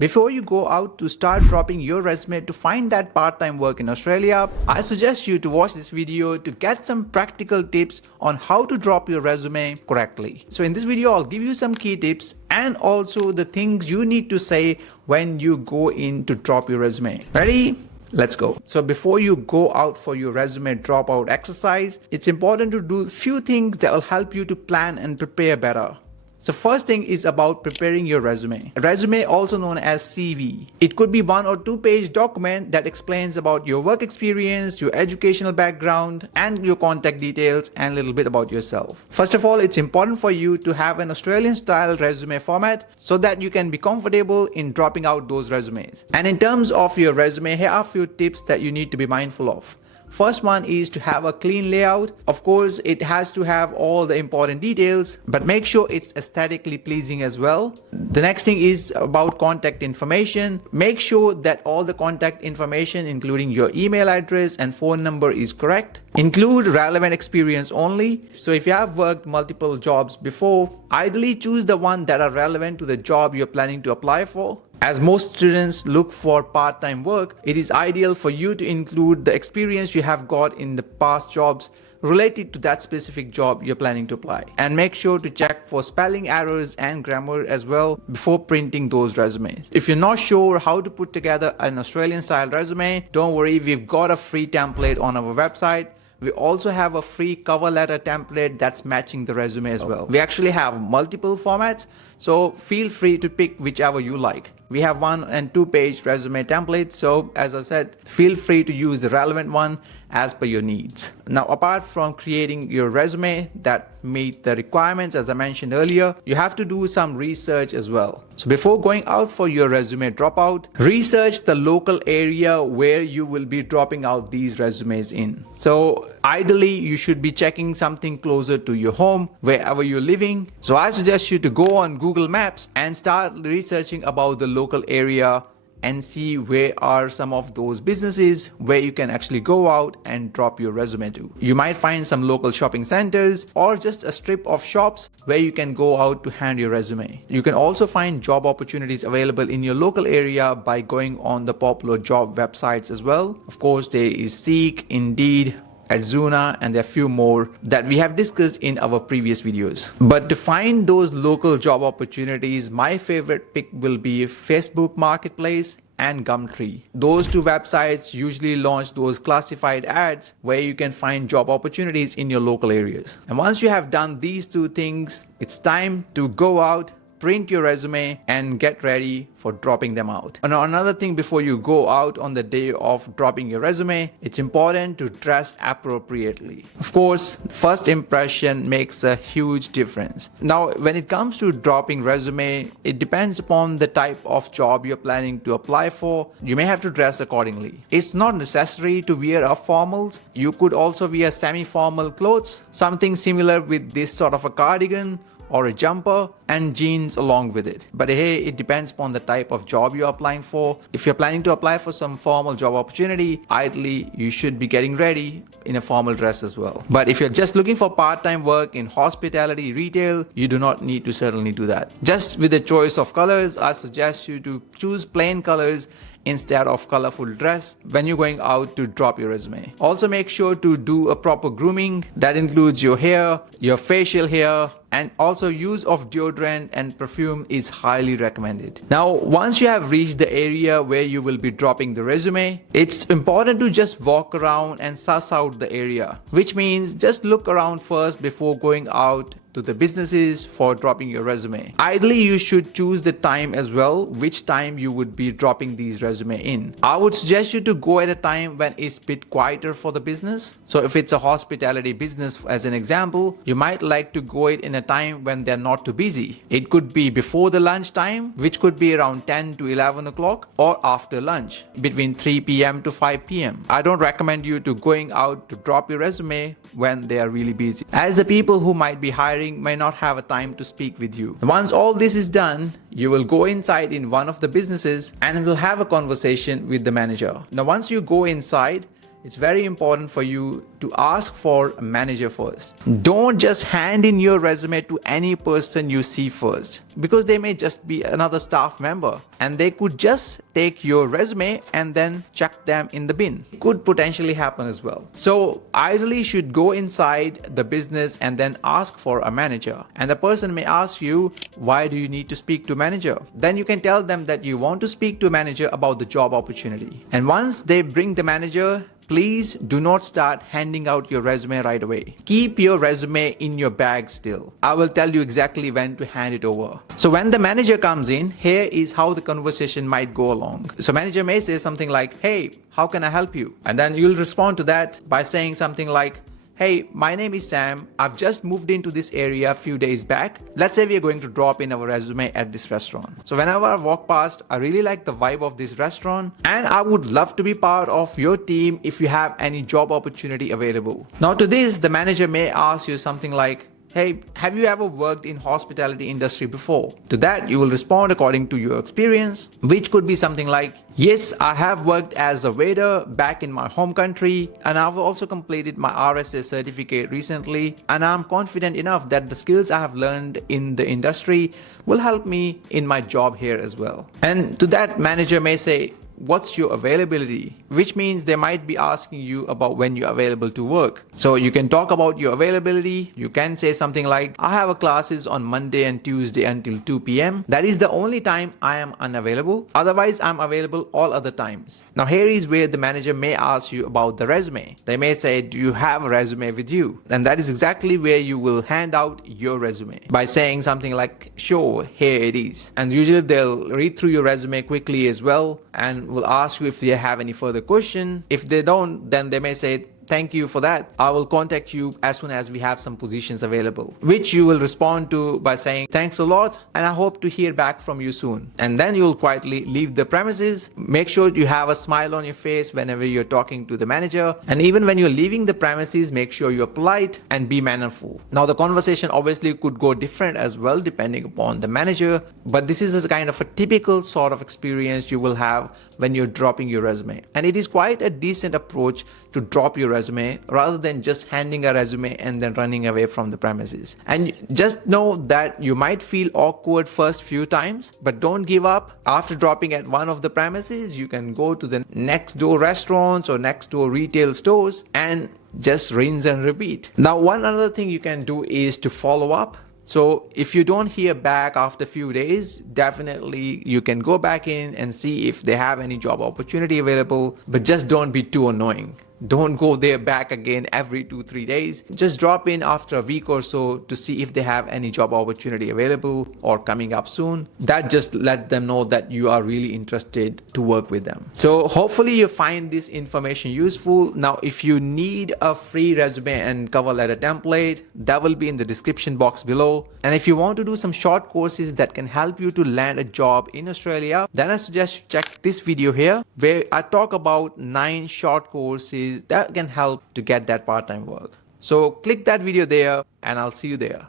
Before you go out to start dropping your resume to find that part-time work in Australia, I suggest you to watch this video to get some practical tips on how to drop your resume correctly. So in this video, I'll give you some key tips and also the things you need to say when you go in to drop your resume. Ready? Let's go. So before you go out for your resume dropout exercise, it's important to do a few things that will help you to plan and prepare better. So first thing is about preparing your resume. A resume, also known as CV. It could be 1 or 2 page document that explains about your work experience, your educational background, and your contact details, and a little bit about yourself. First of all, it's important for you to have an Australian style resume format so that you can be comfortable in dropping out those resumes. And in terms of your resume, here are a few tips that you need to be mindful of. First one is to have a clean layout. Of course, it has to have all the important details, but make sure it's aesthetically pleasing as well. The next thing is about contact information. Make sure that all the contact information, including your email address and phone number, is correct. Include relevant experience only. So if you have worked multiple jobs before, ideally choose the one that are relevant to the job you're planning to apply for. As most students look for part-time work, it is ideal for you to include the experience you have got in the past jobs related to that specific job you're planning to apply. And make sure to check for spelling errors and grammar as well before printing those resumes. If you're not sure how to put together an Australian style resume, don't worry, we've got a free template on our website. We also have a free cover letter template that's matching the resume as well. We actually have multiple formats, so feel free to pick whichever you like. We have 1 and 2 page resume template, so as I said, feel free to use the relevant one as per your needs. Now, apart from creating your resume that meet the requirements, as I mentioned earlier, you have to do some research as well. So before going out for your resume dropout, research the local area where you will be dropping out these resumes in. So ideally, you should be checking something closer to your home, wherever you're living. So I suggest you to go on Google Maps and start researching about the local area and see where are some of those businesses where you can actually go out and drop your resume to. You might find some local shopping centers or just a strip of shops where you can go out to hand your resume. You can also find job opportunities available in your local area by going on the popular job websites as well. Of course, there is Seek, Indeed, Adzuna, and there are a few more that we have discussed in our previous videos. But to find those local job opportunities, my favorite pick will be Facebook Marketplace and Gumtree. Those 2 websites usually launch those classified ads where you can find job opportunities in your local areas. And once you have done these 2 things, it's time to go out, print your resume, and get ready for dropping them out. And another thing, before you go out on the day of dropping your resume, it's important to dress appropriately. Of course, first impression makes a huge difference. Now, when it comes to dropping resume, it depends upon the type of job you're planning to apply for. You may have to dress accordingly. It's not necessary to wear a formals. You could also wear semi-formal clothes, something similar with this sort of a cardigan or a jumper, and jeans along with it. But hey, it depends upon the type of job you're applying for. If you're planning to apply for some formal job opportunity, ideally you should be getting ready in a formal dress as well. But if you're just looking for part-time work in hospitality, retail, you do not need to certainly do that. Just with the choice of colors, I suggest you to choose plain colors instead of colorful dress when you're going out to drop your resume. Also, make sure to do a proper grooming. That includes your hair, your facial hair, and also use of deodorant and perfume is highly recommended. Now, once you have reached the area where you will be dropping the resume, it's important to just walk around and suss out the area, which means just look around first before going out to the businesses for dropping your resume. Ideally, you should choose the time as well, which time you would be dropping these resume in. I would suggest you to go at a time when it's a bit quieter for the business. So if it's a hospitality business, as an example, you might like to go it in a time when they're not too busy. It could be before the lunch time, which could be around 10 to 11 o'clock, or after lunch, between 3 p.m. to 5 p.m. I don't recommend you to going out to drop your resume when they are really busy, as the people who might be hiring may not have a time to speak with you. Once all this is done, you will go inside in one of the businesses and will have a conversation with the manager. Now, once you go inside, it's very important for you to ask for a manager first. Don't just hand in your resume to any person you see first, because they may just be another staff member and they could just take your resume and then chuck them in the bin. It could potentially happen as well. So ideally you should go inside the business and then ask for a manager, and the person may ask you, why do you need to speak to a manager? Then you can tell them that you want to speak to a manager about the job opportunity. And once they bring the manager, please do not start handing out your resume right away. Keep your resume in your bag still. I will tell you exactly when to hand it over. So when the manager comes in, here is how the conversation might go along. So manager may say something like, hey, how can I help you? And then you'll respond to that by saying something like, hey, my name is Sam. I've just moved into this area a few days back. Let's say we are going to drop in our resume at this restaurant. So whenever I walk past, I really like the vibe of this restaurant and I would love to be part of your team if you have any job opportunity available. Now to this, the manager may ask you something like, hey, have you ever worked in hospitality industry before? To that, you will respond according to your experience, which could be something like, yes, I have worked as a waiter back in my home country, and I've also completed my RSA certificate recently, and I'm confident enough that the skills I have learned in the industry will help me in my job here as well. And to that, manager may say, what's your availability? Which means they might be asking you about when you're available to work. So you can talk about your availability. You can say something like, I have classes on Monday and Tuesday until 2 p.m. That is the only time I am unavailable. Otherwise, I'm available all other times. Now here is where the manager may ask you about the resume. They may say, do you have a resume with you? And that is exactly where you will hand out your resume by saying something like, sure, here it is. And usually they'll read through your resume quickly as well and will ask you if you have any further question. If they don't, then they may say, thank you for that. I will contact you as soon as we have some positions available, which you will respond to by saying, thanks a lot, and I hope to hear back from you soon. And then you'll quietly leave the premises. Make sure you have a smile on your face whenever you're talking to the manager. And even when you're leaving the premises, make sure you're polite and be mannerful. Now, the conversation obviously could go different as well, depending upon the manager, but this is a kind of a typical sort of experience you will have when you're dropping your resume. And it is quite a decent approach to drop your resume rather than just handing a resume and then running away from the premises. And just know that you might feel awkward first few times, but don't give up. After dropping at one of the premises, you can go to the next door restaurants or next door retail stores and just rinse and repeat. Now, one other thing you can do is to follow up. So if you don't hear back after a few days, definitely you can go back in and see if they have any job opportunity available, but just don't be too annoying. Don't go there back again every 2-3 days. Just drop in after a week or so to see if they have any job opportunity available or coming up soon. That just let them know that you are really interested to work with them. So hopefully you find this information useful. Now, if you need a free resume and cover letter template, that will be in the description box below. And if you want to do some short courses that can help you to land a job in Australia, then I suggest you check this video here where I talk about 9 short courses that can help to get that part-time work. So click that video there and I'll see you there.